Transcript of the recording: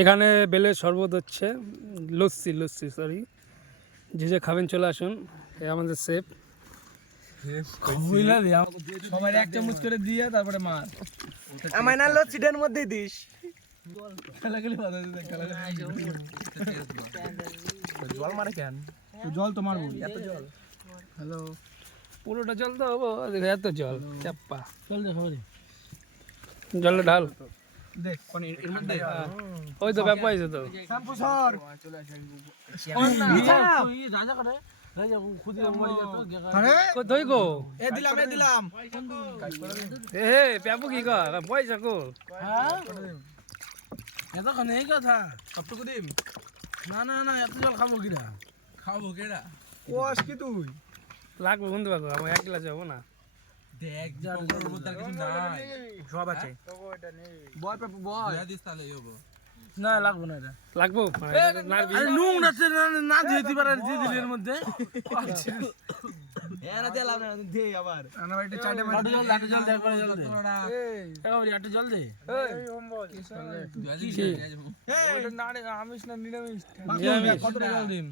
এখানে বেলের শরবত হচ্ছে, লস্যি সরি। যে খাবেন চলে আসুন, এ আমাদের শেফ। সবাই এক চামচ করে দিয়ে তারপরে মার। আমায় না লস্যিটার মধ্যেই দিস। জল মারে কেন? জল তো মারবো, এত জল। হ্যালো, পুরোটা জল তো হবো, এত জল চাপ্পা। জল দে সবাই। জলটা ঢাল, দেখ এর মধ্যে ওই তো ব্যাপার আছে তো। শ্যাম্পু সর। রাজা করে রাজা খুদি মরে যেত। আরে দই গো, এ দিলাম। এ হে প্যাপু কি কর পয়সা কো? হ্যাঁ এতক্ষণ এই কথা সবটুকু দিম। না এত জল খাবো কেডা? কোয়াস কি তুই? লাগবো বন্ধু বাবু, আমার 1 গ্লাস যাবো না। দেখ যা ওর মধ্যে কিছু নাই, সব আছে। বয় পাপু বয়। না লাগবো না এটা। লাগবো আরে নুন আছে না দিতে পারে দিদির এর মধ্যে। এরা দিলাম না দে আবার। আনা ভাই এটা চাটে মার। আটু জল দে করে জল দে। এই আটু জল দে। এই হোমবল ওটা না রে আমিষ না নিরামিষ। কত জল দিম?